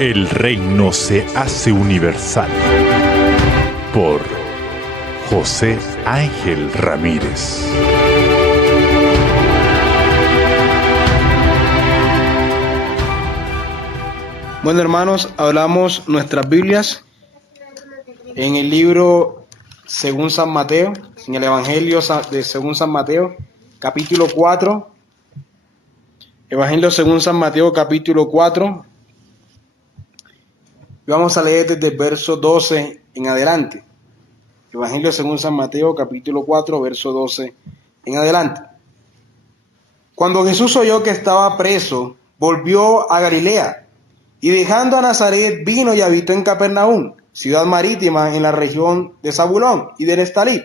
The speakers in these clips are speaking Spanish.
El reino se hace universal por José Ángel Ramírez. Bueno, hermanos, hablamos nuestras Biblias en el libro según San Mateo, en el Evangelio de según San Mateo, capítulo 4. Evangelio según San Mateo, capítulo 4. Y vamos a leer desde el verso 12 en adelante. Evangelio según San Mateo, capítulo 4, verso 12 en adelante. Cuando Jesús oyó que estaba preso, volvió a Galilea, y dejando a Nazaret vino y habitó en Capernaum, ciudad marítima en la región de Zabulón y de Neftalí,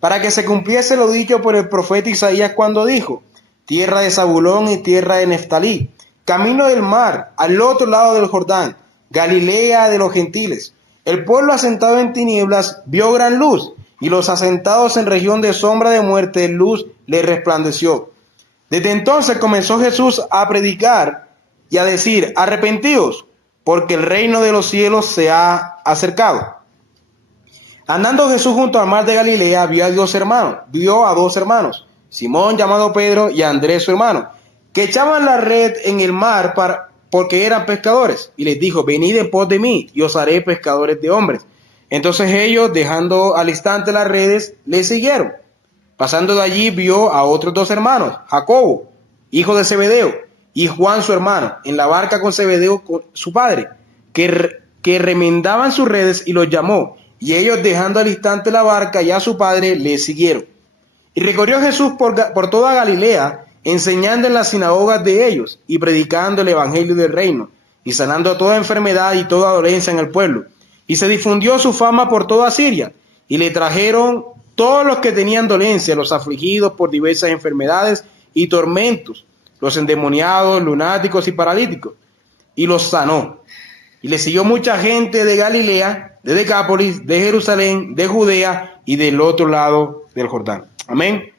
para que se cumpliese lo dicho por el profeta Isaías cuando dijo: tierra de Zabulón y tierra de Neftalí, camino del mar, al otro lado del Jordán, Galilea de los gentiles. El pueblo asentado en tinieblas vio gran luz, y los asentados en región de sombra de muerte, luz les resplandeció. Desde entonces comenzó Jesús a predicar y a decir: arrepentíos, porque el reino de los cielos se ha acercado. Andando Jesús junto al mar de Galilea, vio a dos hermanos, Simón llamado Pedro y a Andrés su hermano, que echaban la red en el mar porque eran pescadores, y les dijo: venid en pos de mí, y os haré pescadores de hombres. Entonces ellos, dejando al instante las redes, le siguieron. Pasando de allí, vio a otros dos hermanos, Jacobo, hijo de Zebedeo, y Juan su hermano, en la barca con Zebedeo su padre, que remendaban sus redes, y los llamó. Y ellos, dejando al instante la barca y a su padre, le siguieron. Y recorrió Jesús por toda Galilea, enseñando en las sinagogas de ellos, y predicando el evangelio del reino, y sanando toda enfermedad y toda dolencia en el pueblo. Y se difundió su fama por toda Siria, y le trajeron todos los que tenían dolencia, los afligidos por diversas enfermedades y tormentos, los endemoniados, lunáticos y paralíticos, y los sanó. Y le siguió mucha gente de Galilea, de Decápolis, de Jerusalén, de Judea y del otro lado del Jordán. Amén.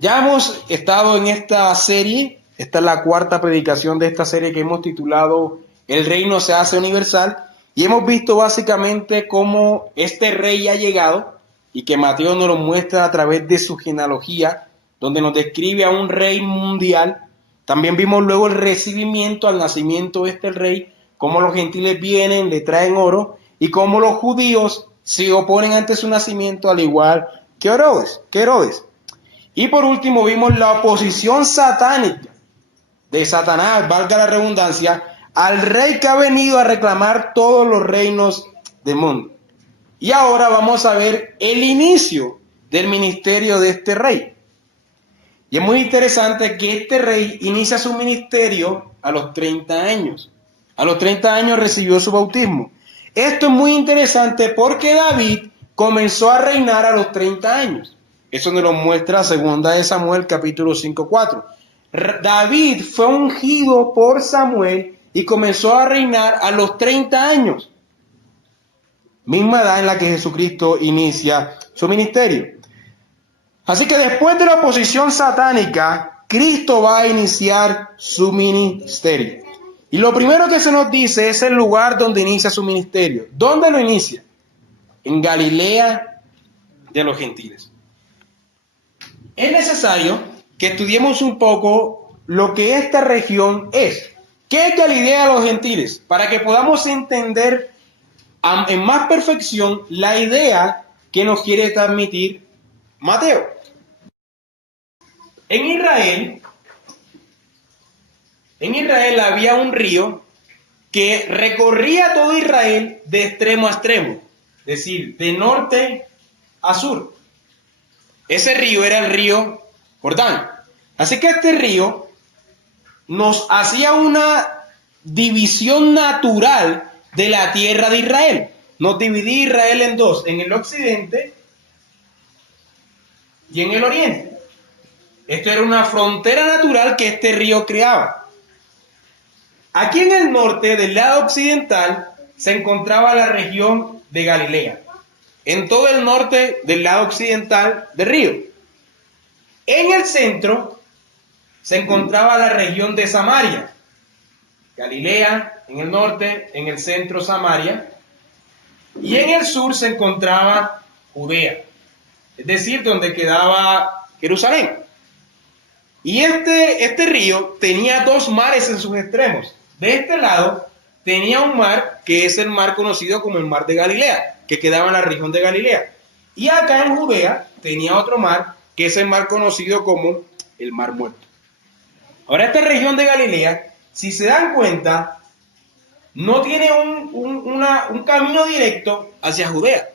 Ya hemos estado en esta serie, esta es la cuarta predicación de esta serie que hemos titulado El reino se hace universal, y hemos visto básicamente cómo este rey ha llegado, y que Mateo nos lo muestra a través de su genealogía, donde nos describe a un rey mundial. También vimos luego el recibimiento al nacimiento de este rey, cómo los gentiles vienen, le traen oro, y cómo los judíos se oponen ante su nacimiento, al igual que Herodes. Y por último vimos la oposición satánica de Satanás, valga la redundancia, al rey que ha venido a reclamar todos los reinos del mundo. Y ahora vamos a ver el inicio del ministerio de este rey. Y es muy interesante que este rey inicia su ministerio a los 30 años. A los 30 años recibió su bautismo. Esto es muy interesante porque David comenzó a reinar a los 30 años. Eso nos lo muestra 2 Samuel capítulo 5:4. David fue ungido por Samuel y comenzó a reinar a los 30 años. Misma edad en la que Jesucristo inicia su ministerio. Así que después de la oposición satánica, Cristo va a iniciar su ministerio. Y lo primero que se nos dice es el lugar donde inicia su ministerio. ¿Dónde lo inicia? En Galilea de los gentiles. Es necesario que estudiemos un poco lo que esta región es. ¿Qué es Galilea de los gentiles? Para que podamos entender en más perfección la idea que nos quiere transmitir Mateo. En Israel había un río que recorría todo Israel de extremo a extremo, es decir, de norte a sur. Ese río era el río Jordán. Así que este río nos hacía una división natural de la tierra de Israel. Nos dividía Israel en dos, en el occidente y en el oriente. Esto era una frontera natural que este río creaba. Aquí en el norte, del lado occidental, se encontraba la región de Galilea. En todo el norte del lado occidental del río. En el centro se encontraba la región de Samaria. Galilea, en el norte, en el centro Samaria, y en el sur se encontraba Judea, es decir, donde quedaba Jerusalén. Y este río tenía dos mares en sus extremos. De este lado tenía un mar que es el mar conocido como el mar de Galilea, que quedaba en la región de Galilea. Y acá en Judea tenía otro mar que es el mar conocido como el Mar Muerto. Ahora esta región de Galilea, si se dan cuenta, no tiene un camino directo hacia Judea.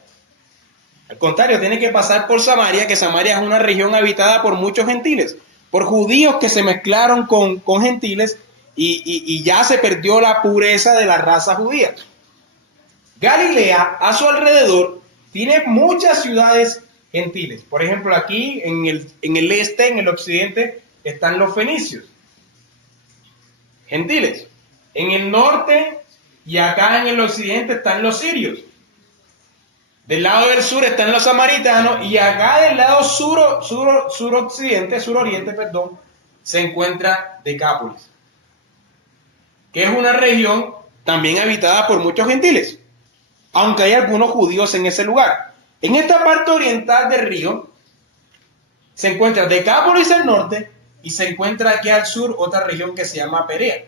Al contrario, tiene que pasar por Samaria, que Samaria es una región habitada por muchos gentiles, por judíos que se mezclaron con gentiles y ya se perdió la pureza de la raza judía. Galilea, a su alrededor, tiene muchas ciudades gentiles. Por ejemplo, aquí en el este, en el occidente, están los fenicios, gentiles. En el norte y acá en el occidente están los sirios. Del lado del sur están los samaritanos y acá del lado suroriente, se encuentra Decápolis, que es una región también habitada por muchos gentiles, aunque hay algunos judíos en ese lugar. En esta parte oriental del río se encuentra Decápolis al norte y se encuentra aquí al sur otra región que se llama Perea,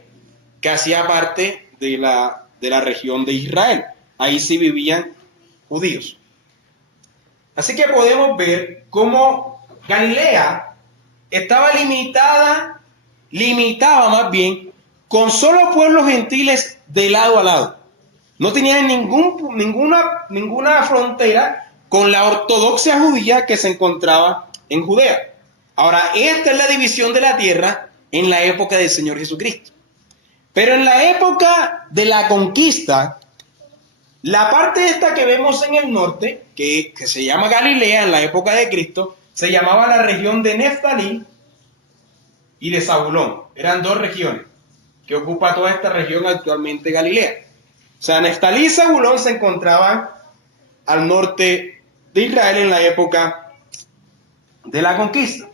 que hacía parte de la región de Israel. Ahí sí vivían judíos. Así que podemos ver cómo Galilea estaba limitada más bien, con solo pueblos gentiles de lado a lado. No tenía ninguna frontera con la ortodoxia judía que se encontraba en Judea. Ahora, esta es la división de la tierra en la época del Señor Jesucristo. Pero en la época de la conquista, la parte esta que vemos en el norte, que se llama Galilea en la época de Cristo, se llamaba la región de Neftalí y de Zabulón. Eran dos regiones que ocupa toda esta región actualmente Galilea. O sea, Neftalí y Zabulón se encontraban al norte de Israel en la época de la conquista.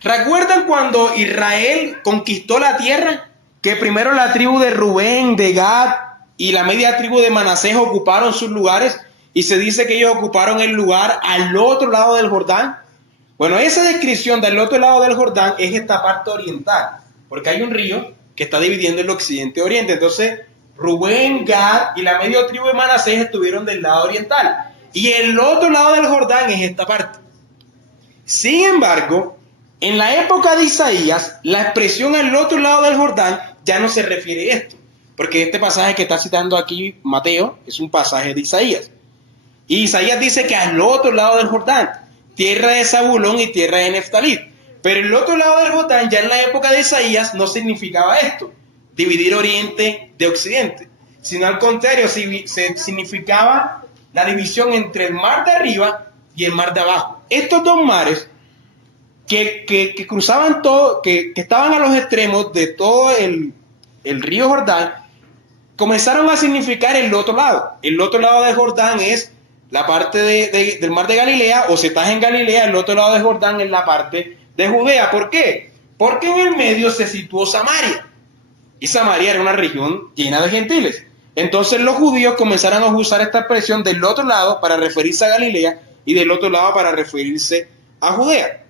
¿Recuerdan cuando Israel conquistó la tierra? Que primero la tribu de Rubén, de Gad y la media tribu de Manasés ocuparon sus lugares, y se dice que ellos ocuparon el lugar al otro lado del Jordán. Bueno, esa descripción del otro lado del Jordán es esta parte oriental, porque hay un río que está dividiendo el occidente y oriente. Entonces, Rubén, Gad y la media tribu de Manasés estuvieron del lado oriental, y el otro lado del Jordán es esta parte. Sin embargo, en la época de Isaías, la expresión al otro lado del Jordán ya no se refiere a esto, porque este pasaje que está citando aquí Mateo es un pasaje de Isaías. Y Isaías dice que al otro lado del Jordán, tierra de Zabulón y tierra de Neftalí. Pero el otro lado del Jordán, ya en la época de Isaías, no significaba esto, dividir oriente de occidente, sino al contrario, significaba la división entre el mar de arriba y el mar de abajo. Estos dos mares que cruzaban todo, que estaban a los extremos de todo el río Jordán, comenzaron a significar el otro lado. El otro lado del Jordán es la parte del mar de Galilea, o si estás en Galilea, el otro lado del Jordán es la parte de Judea. ¿Por qué? Porque en el medio se situó Samaria, y Samaria era una región llena de gentiles. Entonces los judíos comenzaron a usar esta expresión del otro lado para referirse a Galilea y del otro lado para referirse a Judea.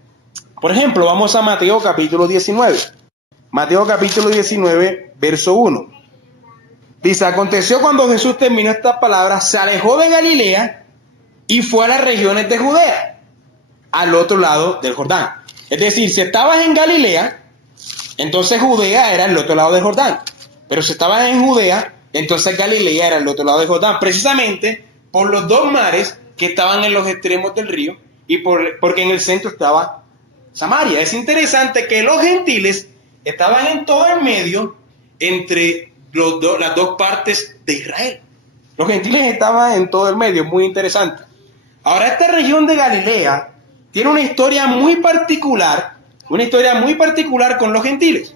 Por ejemplo, vamos a Mateo capítulo 19. Mateo capítulo 19, verso 1. Dice: aconteció cuando Jesús terminó estas palabras, se alejó de Galilea y fue a las regiones de Judea, al otro lado del Jordán. Es decir, si estabas en Galilea, entonces Judea era el otro lado del Jordán. Pero si estabas en Judea, entonces Galilea era el otro lado del Jordán, precisamente por los dos mares que estaban en los extremos del río y porque en el centro estaba Samaria. Es interesante que los gentiles estaban en todo el medio entre las dos partes de Israel. Los gentiles estaban en todo el medio, muy interesante. Ahora, esta región de Galilea tiene una historia muy particular con los gentiles.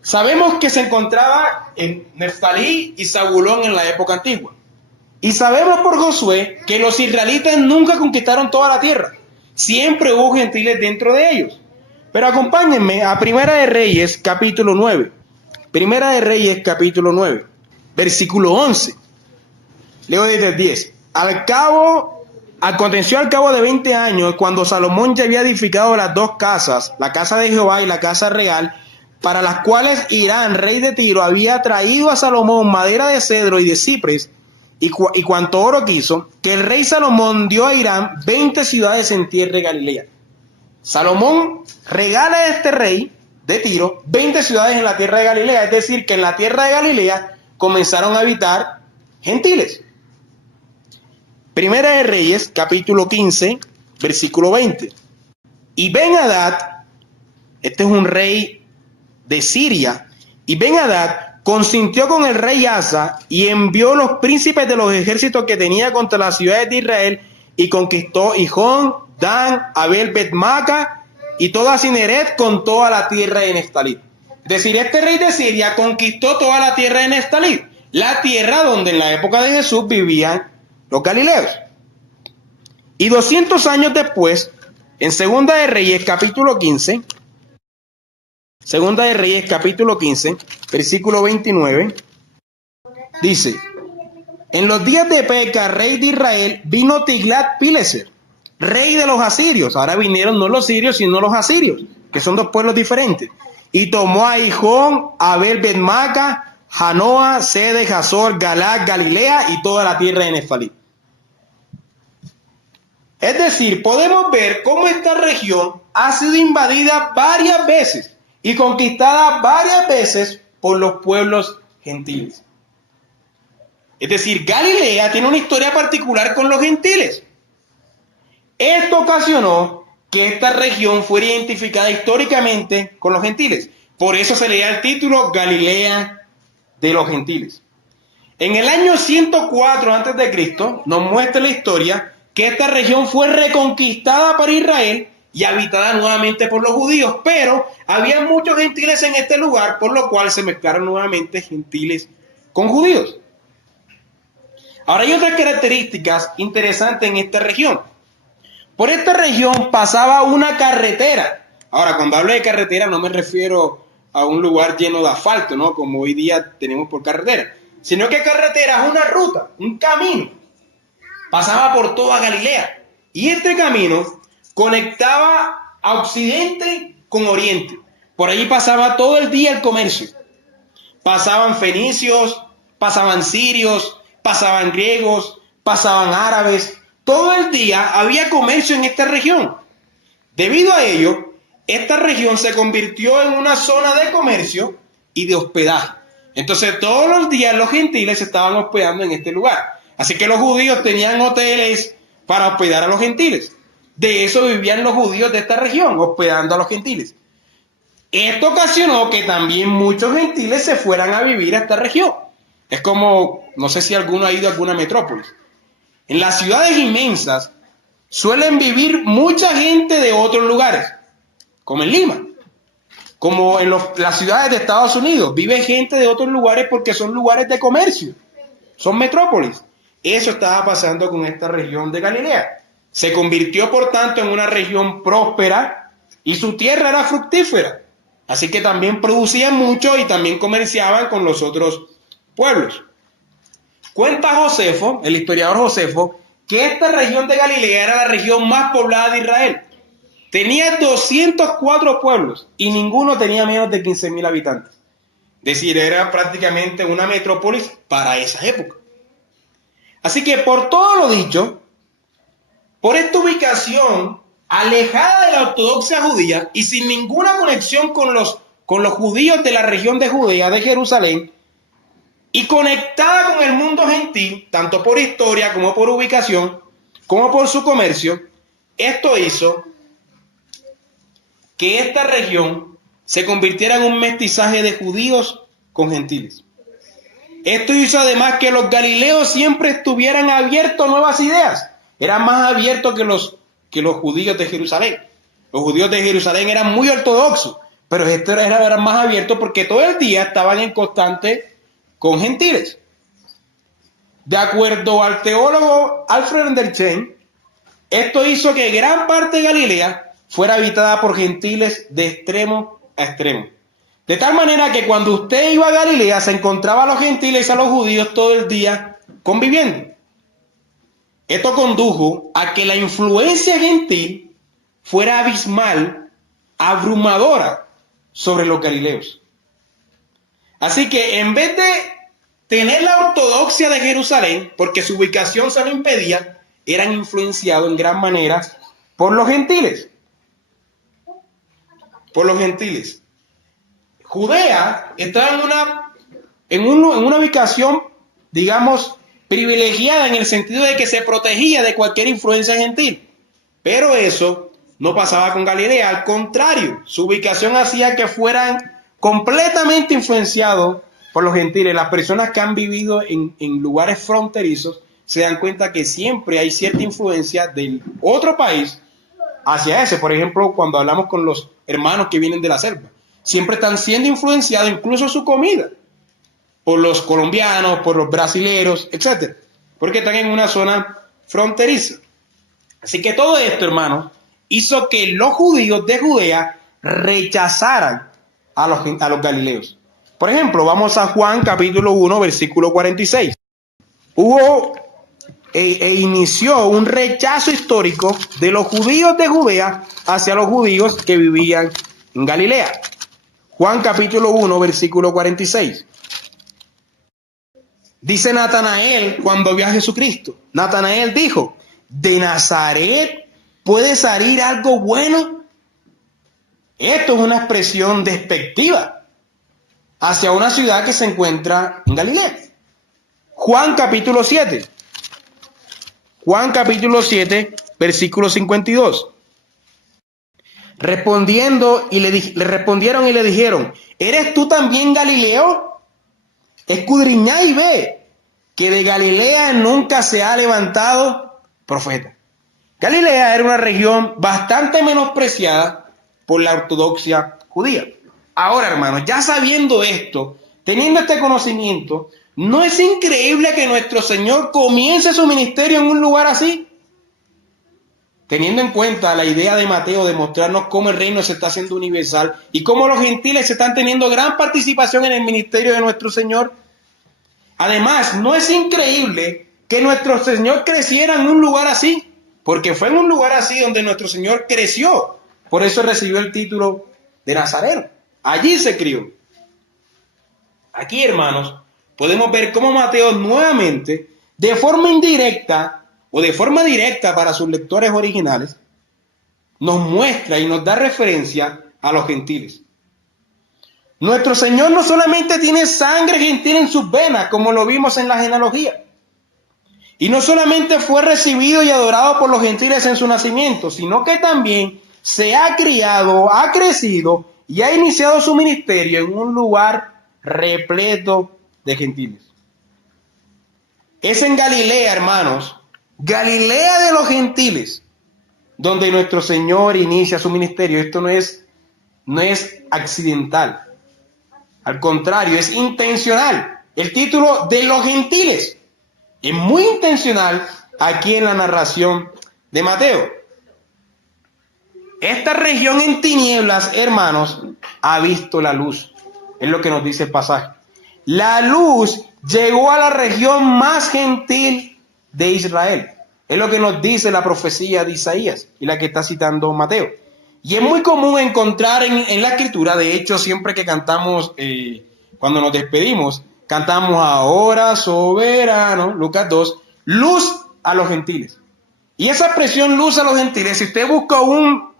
Sabemos que se encontraba en Neftalí y Zabulón en la época antigua. Y sabemos por Josué que los israelitas nunca conquistaron toda la tierra. Siempre hubo gentiles dentro de ellos. Pero acompáñenme a Primera de Reyes, capítulo 9. Primera de Reyes, capítulo 9, versículo 11. Leo desde el 10. Aconteció al cabo de 20 años, cuando Salomón ya había edificado las dos casas, la casa de Jehová y la casa real, para las cuales Hiram, rey de Tiro, había traído a Salomón madera de cedro y de ciprés, y cuanto oro quiso, que el rey Salomón dio a Hiram 20 ciudades en tierra de Galilea. Salomón regala a este rey de Tiro 20 ciudades en la tierra de Galilea, es decir, que en la tierra de Galilea comenzaron a habitar gentiles. Primera de Reyes, capítulo 15, versículo 20. Y Ben-Hadad, este es un rey de Siria, y Ben-Hadad consintió con el rey Asa y envió los príncipes de los ejércitos que tenía contra las ciudades de Israel y conquistó Hijón, Dan, Abel, Bet-Maca y toda Cineret con toda la tierra de Neftalí. Es decir, este rey de Siria conquistó toda la tierra de Neftalí, la tierra donde en la época de Jesús vivían los galileos. Y 200 años después, en Segunda de Reyes, capítulo 15, Segunda de Reyes, capítulo 15, versículo 29, dice: en los días de Peca, rey de Israel, vino Tiglat-Pileser, rey de los asirios. Ahora vinieron no los sirios, sino los asirios, que son dos pueblos diferentes. Y tomó a Hijón, Abel, Bet-Maca, Janoa, Sede, Hazor, Galaad, Galilea y toda la tierra de Neftalí. Es decir, podemos ver cómo esta región ha sido invadida varias veces y conquistada varias veces por los pueblos gentiles. Es decir, Galilea tiene una historia particular con los gentiles. Esto ocasionó que esta región fuera identificada históricamente con los gentiles. Por eso se le da el título Galilea de los gentiles. En el año 104 a.C. nos muestra la historia que esta región fue reconquistada por Israel y habitada nuevamente por los judíos, pero había muchos gentiles en este lugar, por lo cual se mezclaron nuevamente gentiles con judíos. Ahora hay otras características interesantes en esta región. Por esta región pasaba una carretera. Ahora, cuando hablo de carretera no me refiero a un lugar lleno de asfalto, ¿no? Como hoy día tenemos por carretera, sino que carretera es una ruta, un camino. Pasaba por toda Galilea y este camino conectaba a Occidente con Oriente. Por allí pasaba todo el día el comercio. Pasaban fenicios, pasaban sirios, pasaban griegos, pasaban árabes. Todo el día había comercio en esta región. Debido a ello, esta región se convirtió en una zona de comercio y de hospedaje. Entonces todos los días los gentiles se estaban hospedando en este lugar. Así que los judíos tenían hoteles para hospedar a los gentiles. De eso vivían los judíos de esta región, hospedando a los gentiles. Esto ocasionó que también muchos gentiles se fueran a vivir a esta región. Es como, no sé si alguno ha ido a alguna metrópolis. En las ciudades inmensas suelen vivir mucha gente de otros lugares, como en Lima, como en las ciudades de Estados Unidos. Vive gente de otros lugares porque son lugares de comercio, son metrópolis. Eso estaba pasando con esta región de Galilea. Se convirtió, por tanto, en una región próspera y su tierra era fructífera. Así que también producían mucho y también comerciaban con los otros pueblos. Cuenta Josefo, el historiador Josefo, que esta región de Galilea era la región más poblada de Israel. Tenía 204 pueblos y ninguno tenía menos de 15,000 habitantes. Es decir, era prácticamente una metrópolis para esa época. Así que por todo lo dicho, por esta ubicación alejada de la ortodoxia judía y sin ninguna conexión con los judíos de la región de Judea, de Jerusalén, y conectada con el mundo gentil, tanto por historia como por ubicación, como por su comercio, esto hizo que esta región se convirtiera en un mestizaje de judíos con gentiles. Esto hizo además que los galileos siempre estuvieran abiertos a nuevas ideas. Eran más abiertos que los judíos de Jerusalén. Los judíos de Jerusalén eran muy ortodoxos, pero estos eran más abiertos porque todo el día estaban en constante con gentiles. De acuerdo al teólogo Alfred Edersheim, esto hizo que gran parte de Galilea fuera habitada por gentiles de extremo a extremo. De tal manera que cuando usted iba a Galilea se encontraba a los gentiles y a los judíos todo el día conviviendo. Esto condujo a que la influencia gentil fuera abismal, abrumadora sobre los galileos. Así que en vez de tener la ortodoxia de Jerusalén, porque su ubicación se lo impedía, eran influenciados en gran manera por los gentiles. Por los gentiles. Judea estaba en una ubicación, digamos, privilegiada en el sentido de que se protegía de cualquier influencia gentil. Pero eso no pasaba con Galilea, al contrario, su ubicación hacía que fueran completamente influenciados por los gentiles. Las personas que han vivido en lugares fronterizos se dan cuenta que siempre hay cierta influencia del otro país hacia ese. Por ejemplo, cuando hablamos con los hermanos que vienen de la selva, siempre están siendo influenciados, incluso su comida, por los colombianos, por los brasileros, etc. Porque están en una zona fronteriza. Así que todo esto, hermanos, hizo que los judíos de Judea rechazaran a los galileos. Por ejemplo, vamos a Juan capítulo 1, versículo 46. Hubo inició un rechazo histórico de los judíos de Judea hacia los judíos que vivían en Galilea. Juan capítulo 1, versículo 46. Dice Natanael cuando vio a Jesucristo. Natanael dijo, ¿de Nazaret puede salir algo bueno? Esto es una expresión despectiva hacia una ciudad que se encuentra en Galilea. Juan capítulo 7. Juan capítulo 7, versículo 52. Le respondieron y le dijeron, ¿eres tú también Galileo? Escudriñá y ve que de Galilea nunca se ha levantado profeta. Galilea era una región bastante menospreciada por la ortodoxia judía. Ahora, hermanos, ya sabiendo esto, teniendo este conocimiento, ¿no es increíble que nuestro Señor comience su ministerio en un lugar así? Teniendo en cuenta la idea de Mateo de mostrarnos cómo el reino se está haciendo universal y cómo los gentiles están teniendo gran participación en el ministerio de nuestro Señor. Además, ¿no es increíble que nuestro Señor creciera en un lugar así? Porque fue en un lugar así donde nuestro Señor creció. Por eso recibió el título de Nazareno. Allí se crió. Aquí, hermanos, podemos ver cómo Mateo nuevamente, de forma indirecta o de forma directa para sus lectores originales, nos muestra y nos da referencia a los gentiles. Nuestro Señor no solamente tiene sangre gentil en sus venas, como lo vimos en la genealogía, y no solamente fue recibido y adorado por los gentiles en su nacimiento, sino que también se ha criado, ha crecido y ha iniciado su ministerio en un lugar repleto de gentiles. Es en Galilea, hermanos, Galilea de los gentiles, donde nuestro Señor inicia su ministerio. Esto no es accidental. Al contrario, es intencional. El título de los gentiles es muy intencional aquí en la narración de Mateo. Esta región en tinieblas, hermanos, ha visto la luz. Es lo que nos dice el pasaje. La luz llegó a la región más gentil de Israel. Es lo que nos dice la profecía de Isaías y la que está citando Mateo. Y es muy común encontrar en la escritura, de hecho, siempre que cantamos, cuando nos despedimos, cantamos ahora soberano, Lucas 2, luz a los gentiles. Y esa expresión luz a los gentiles, si usted busca un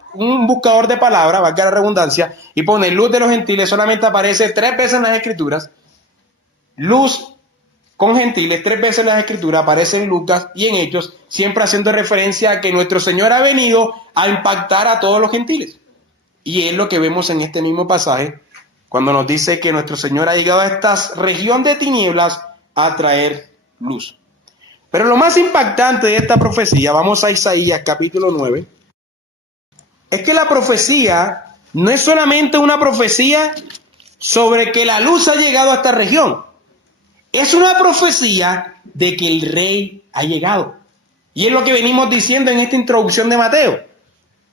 buscador de palabras, valga la redundancia, y pone luz de los gentiles, solamente aparece 3 veces en las escrituras. Luz con gentiles, 3 veces en las escrituras, aparece en Lucas y en Hechos, siempre haciendo referencia a que nuestro Señor ha venido a impactar a todos los gentiles. Y es lo que vemos en este mismo pasaje, cuando nos dice que nuestro Señor ha llegado a esta región de tinieblas a traer luz. Pero lo más impactante de esta profecía, vamos a Isaías capítulo 9, es que la profecía no es solamente una profecía sobre que la luz ha llegado a esta región. Es una profecía de que el rey ha llegado. Y es lo que venimos diciendo en esta introducción de Mateo.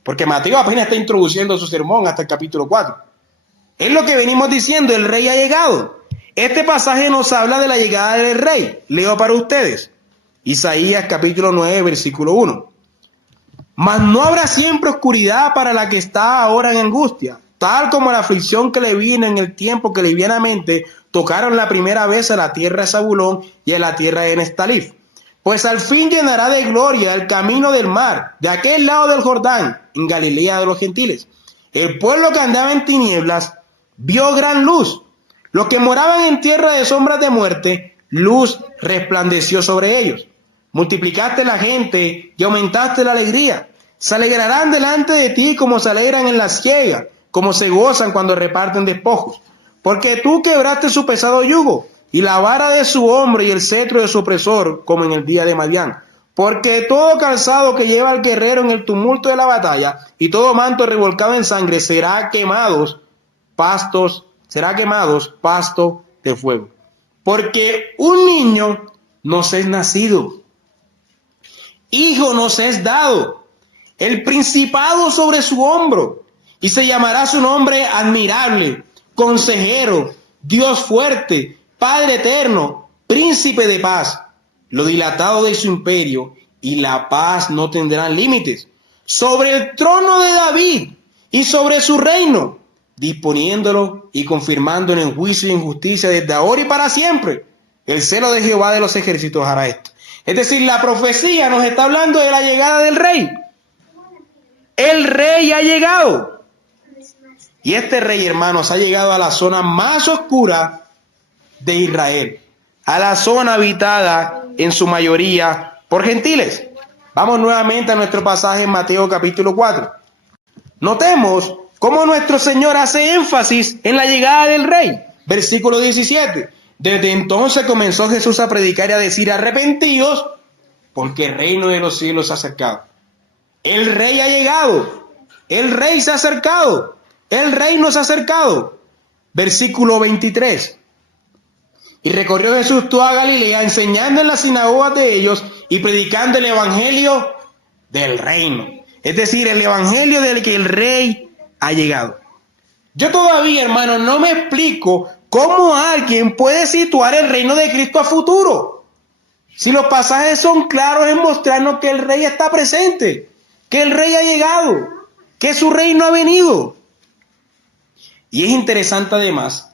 porque Mateo apenas está introduciendo su sermón hasta el capítulo 4. Es lo que venimos diciendo, el rey ha llegado. Este pasaje nos habla de la llegada del rey. Leo para ustedes. Isaías capítulo 9, versículo 1. Mas no habrá siempre oscuridad para la que está ahora en angustia, tal como la aflicción que le vino en el tiempo que livianamente tocaron la primera vez a la tierra de Zabulón y a la tierra de Nestalif. Pues al fin llenará de gloria el camino del mar, de aquel lado del Jordán, en Galilea de los gentiles. El pueblo que andaba en tinieblas vio gran luz. Los que moraban en tierra de sombras de muerte, luz resplandeció sobre ellos. Multiplicaste la gente y aumentaste la alegría. Se alegrarán delante de ti como se alegran en la siega, como se gozan cuando reparten despojos. Porque tú quebraste su pesado yugo, y la vara de su hombro y el cetro de su opresor, como en el día de Madián. Porque todo calzado que lleva al guerrero en el tumulto de la batalla, y todo manto revolcado en sangre, será quemados pasto de fuego. Porque un niño nos es nacido, hijo nos es dado, el principado sobre su hombro, y se llamará su nombre admirable, consejero, Dios fuerte, Padre eterno, príncipe de paz. Lo dilatado de su imperio y la paz no tendrán límites. Sobre el trono de David y sobre su reino, disponiéndolo y confirmándolo en juicio y en justicia desde ahora y para siempre. El celo de Jehová de los ejércitos hará esto. Es decir, la profecía nos está hablando de la llegada del rey. El rey ha llegado. Y este rey, hermanos, ha llegado a la zona más oscura de Israel, a la zona habitada en su mayoría por gentiles. Vamos nuevamente a nuestro pasaje en Mateo capítulo 4. Notemos cómo nuestro Señor hace énfasis en la llegada del rey. Versículo 17. Desde entonces comenzó Jesús a predicar y a decir: arrepentíos, porque el reino de los cielos se ha acercado. El rey ha llegado. El rey se ha acercado. El reino se ha acercado. Versículo 23. Y recorrió Jesús toda Galilea, enseñando en las sinagogas de ellos y predicando el evangelio del reino. Es decir, el evangelio del que el rey ha llegado. Yo todavía, hermano, no me explico cómo alguien puede situar el reino de Cristo a futuro. Si los pasajes son claros en mostrarnos que el rey está presente, que el rey ha llegado, que su reino ha venido. Y es interesante además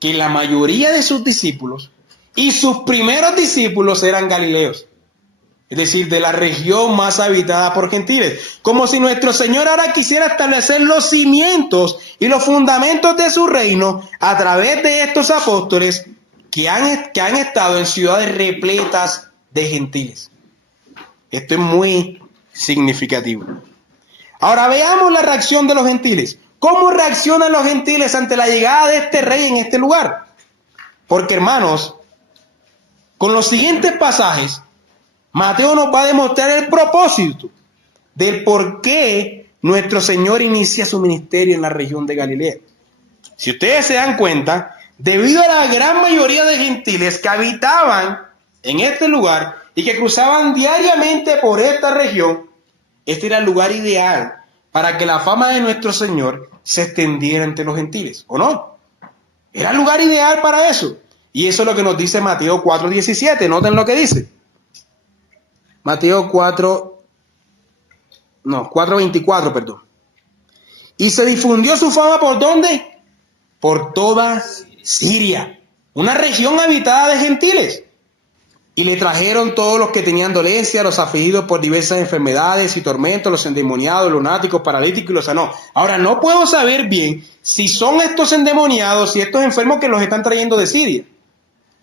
que la mayoría de sus discípulos y sus primeros discípulos eran galileos, es decir, de la región más habitada por gentiles, como si nuestro Señor ahora quisiera establecer los cimientos y los fundamentos de su reino a través de estos apóstoles que han estado en ciudades repletas de gentiles. Esto es muy significativo. Ahora veamos la reacción de los gentiles. ¿Cómo reaccionan los gentiles ante la llegada de este rey en este lugar? Porque, hermanos, con los siguientes pasajes, Mateo nos va a demostrar el propósito del por qué nuestro Señor inicia su ministerio en la región de Galilea. Si ustedes se dan cuenta, debido a la gran mayoría de gentiles que habitaban en este lugar y que cruzaban diariamente por esta región, este era el lugar ideal para que la fama de nuestro Señor se extendiera entre los gentiles, ¿o no? Era el lugar ideal para eso. Y eso es lo que nos dice Mateo 4:17. Noten lo que dice. Mateo 4:24, perdón. Y se difundió su fama ¿por dónde? Por toda Siria, una región habitada de gentiles. Y le trajeron todos los que tenían dolencia, los afligidos por diversas enfermedades y tormentos, los endemoniados, lunáticos, paralíticos y los sanó. Ahora, no puedo saber bien si son estos endemoniados y estos enfermos que los están trayendo de Siria.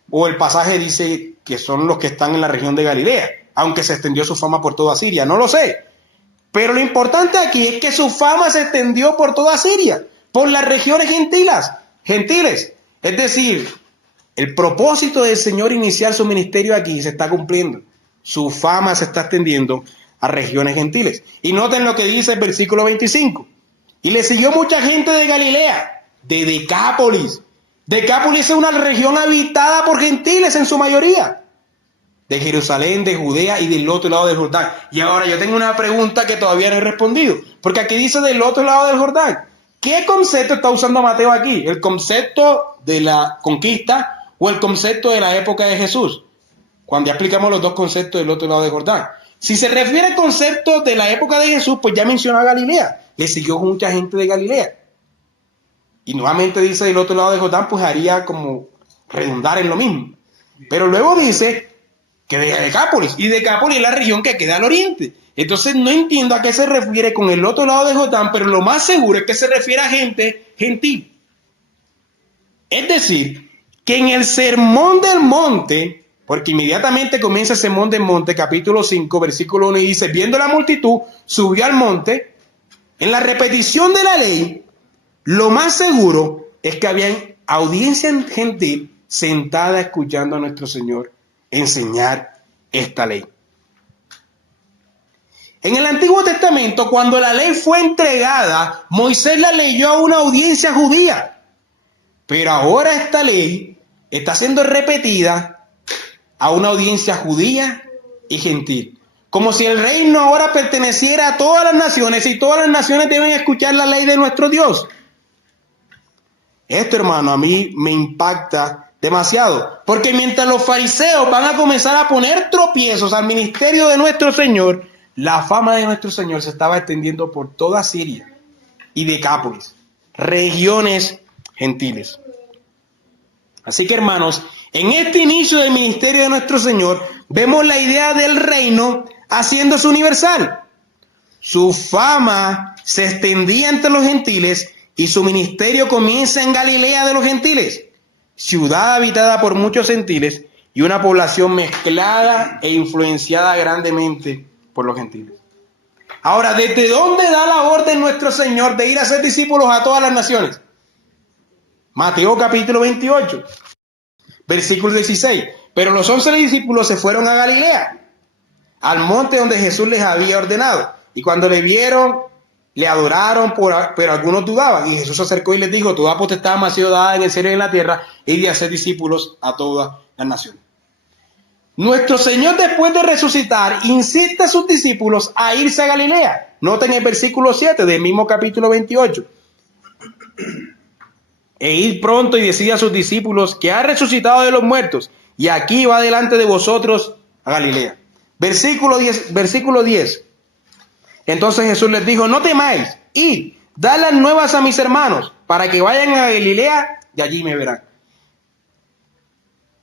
O el pasaje dice que son los que están en la región de Galilea, aunque se extendió su fama por toda Siria. No lo sé. Pero lo importante aquí es que su fama se extendió por toda Siria, por las regiones gentiles. Es decir, el propósito del Señor iniciar su ministerio aquí se está cumpliendo. Su fama se está extendiendo a regiones gentiles. Y noten lo que dice el versículo 25. Y le siguió mucha gente de Galilea, de Decápolis. Decápolis es una región habitada por gentiles en su mayoría. de Jerusalén, de Judea y del otro lado del Jordán. Y ahora yo tengo una pregunta que todavía no he respondido, porque aquí dice del otro lado del Jordán. ¿Qué concepto está usando Mateo aquí? ¿El concepto de la conquista o el concepto de la época de Jesús? Cuando ya explicamos los dos conceptos del otro lado del Jordán. Si se refiere al concepto de la época de Jesús, pues ya mencionó a Galilea. Le siguió mucha gente de Galilea. Y nuevamente dice del otro lado del Jordán, pues haría como redundar en lo mismo. Pero luego dice que de Decápolis. Y Decápolis es la región que queda al oriente. Entonces no entiendo a qué se refiere con el otro lado del Jordán, pero lo más seguro es que se refiere a gente gentil. Es decir, que en el Sermón del Monte, porque inmediatamente comienza el Sermón del Monte, capítulo 5, versículo 1, y dice, viendo la multitud, subió al monte. En la repetición de la ley, lo más seguro es que había audiencia gentil sentada escuchando a nuestro Señor enseñar esta ley. En el Antiguo Testamento, cuando la ley fue entregada, Moisés la leyó a una audiencia judía. Pero ahora esta ley está siendo repetida a una audiencia judía y gentil. Como si el reino ahora perteneciera a todas las naciones y todas las naciones deben escuchar la ley de nuestro Dios. Esto, hermano, a mí me impacta demasiado. Porque mientras los fariseos van a comenzar a poner tropiezos al ministerio de nuestro Señor, la fama de nuestro Señor se estaba extendiendo por toda Siria y Decápolis, regiones gentiles. Así que, hermanos, en este inicio del ministerio de nuestro Señor, vemos la idea del reino haciéndose universal. Su fama se extendía entre los gentiles y su ministerio comienza en Galilea de los gentiles, ciudad habitada por muchos gentiles y una población mezclada e influenciada grandemente por los gentiles. Ahora, ¿desde dónde da la orden nuestro Señor de ir a hacer discípulos a todas las naciones? Mateo capítulo 28, versículo 16. Pero los 11 discípulos se fueron a Galilea, al monte donde Jesús les había ordenado. Y cuando le vieron, le adoraron, pero algunos dudaban. Y Jesús se acercó y les dijo, toda potestad me ha sido dada en el cielo y en la tierra, y de hacer discípulos a todas las naciones. Nuestro Señor, después de resucitar, insiste a sus discípulos a irse a Galilea. Noten el versículo 7 del mismo capítulo 28. E ir pronto y decid a sus discípulos que ha resucitado de los muertos, y aquí va delante de vosotros a Galilea. Versículo 10. Entonces Jesús les dijo, no temáis, id, dad las nuevas a mis hermanos, para que vayan a Galilea, y allí me verán.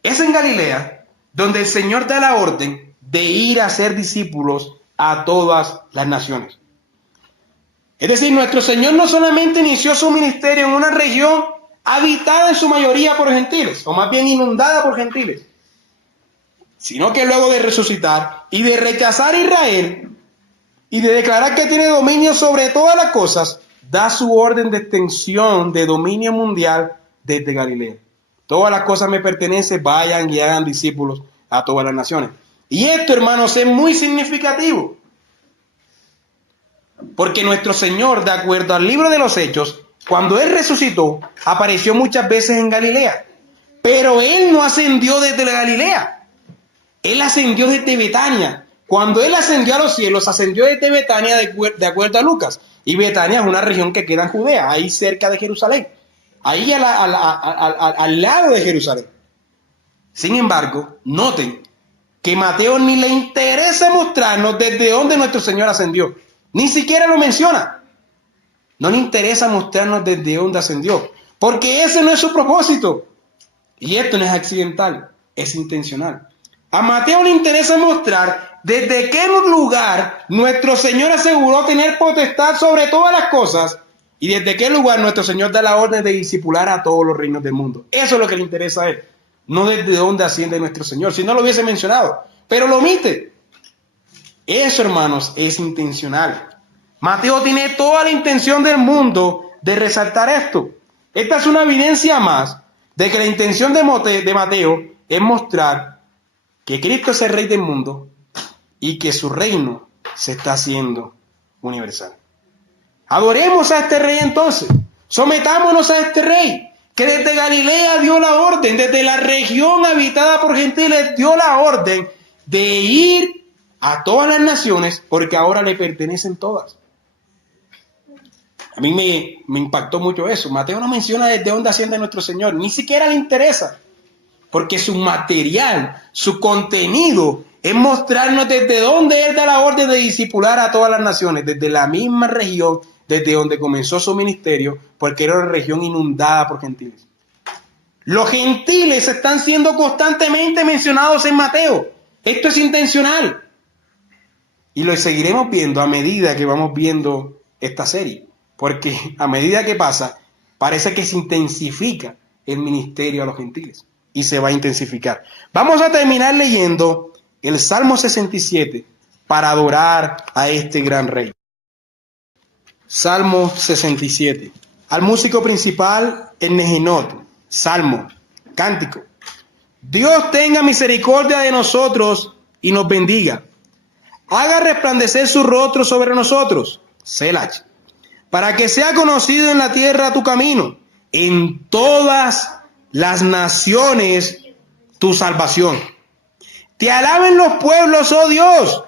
Es en Galilea donde el Señor da la orden de ir a ser discípulos a todas las naciones. Es decir, nuestro Señor no solamente inició su ministerio en una región habitada en su mayoría por gentiles, o más bien inundada por gentiles, sino que luego de resucitar y de rechazar a Israel y de declarar que tiene dominio sobre todas las cosas, da su orden de extensión de dominio mundial desde Galilea. Todas las cosas me pertenecen, vayan y hagan discípulos a todas las naciones. Y esto, hermanos, es muy significativo. Porque nuestro Señor, de acuerdo al libro de los Hechos, cuando Él resucitó, apareció muchas veces en Galilea. Pero Él no ascendió desde Galilea. Él ascendió desde Betania. Cuando Él ascendió a los cielos, ascendió desde Betania de acuerdo a Lucas. Y Betania es una región que queda en Judea, ahí cerca de Jerusalén. Ahí al lado de Jerusalén. Sin embargo, noten que Mateo ni le interesa mostrarnos desde dónde nuestro Señor ascendió. Ni siquiera lo menciona. No le interesa mostrarnos desde dónde ascendió. Porque ese no es su propósito. Y esto no es accidental, es intencional. A Mateo le interesa mostrar desde qué lugar nuestro Señor aseguró tener potestad sobre todas las cosas. Y desde qué lugar nuestro Señor da la orden de discipular a todos los reinos del mundo. Eso es lo que le interesa a Él. No desde dónde asciende nuestro Señor. Si no lo hubiese mencionado. Pero lo omite. Eso, hermanos, es intencional. Mateo tiene toda la intención del mundo de resaltar esto. Esta es una evidencia más de que la intención de Mateo es mostrar que Cristo es el Rey del mundo y que su reino se está haciendo universal. Adoremos a este Rey entonces. Sometámonos a este Rey que desde Galilea dio la orden, desde la región habitada por gentiles dio la orden de ir a todas las naciones, porque ahora le pertenecen todas. A mí me impactó mucho eso. Mateo no menciona desde dónde asciende nuestro Señor, ni siquiera le interesa, porque su material, su contenido es mostrarnos desde dónde Él da la orden de discipular a todas las naciones, desde la misma región, desde donde comenzó su ministerio, porque era una región inundada por gentiles. Los gentiles están siendo constantemente mencionados en Mateo. Esto es intencional. Y lo seguiremos viendo a medida que vamos viendo esta serie, porque a medida que pasa, parece que se intensifica el ministerio a los gentiles y se va a intensificar. Vamos a terminar leyendo el Salmo 67 para adorar a este gran rey. Salmo 67. Al músico principal, el Nehinot. Salmo, cántico. Dios tenga misericordia de nosotros y nos bendiga. Haga resplandecer su rostro sobre nosotros. Selah. Para que sea conocido en la tierra tu camino, en todas las naciones tu salvación. Te alaben los pueblos, oh Dios.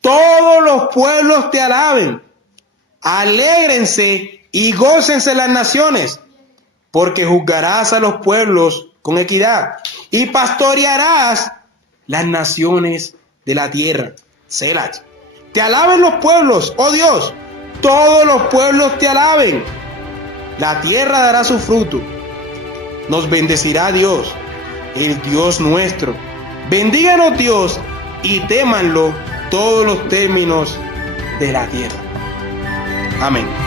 Todos los pueblos te alaben. Alégrense y gócense las naciones, porque juzgarás a los pueblos con equidad y pastorearás las naciones de la tierra. Selah. Te alaben los pueblos, oh Dios. Todos los pueblos te alaben. La tierra dará su fruto. Nos bendecirá Dios, el Dios nuestro. Bendíganos Dios y témanlo todos los términos de la tierra. Amén.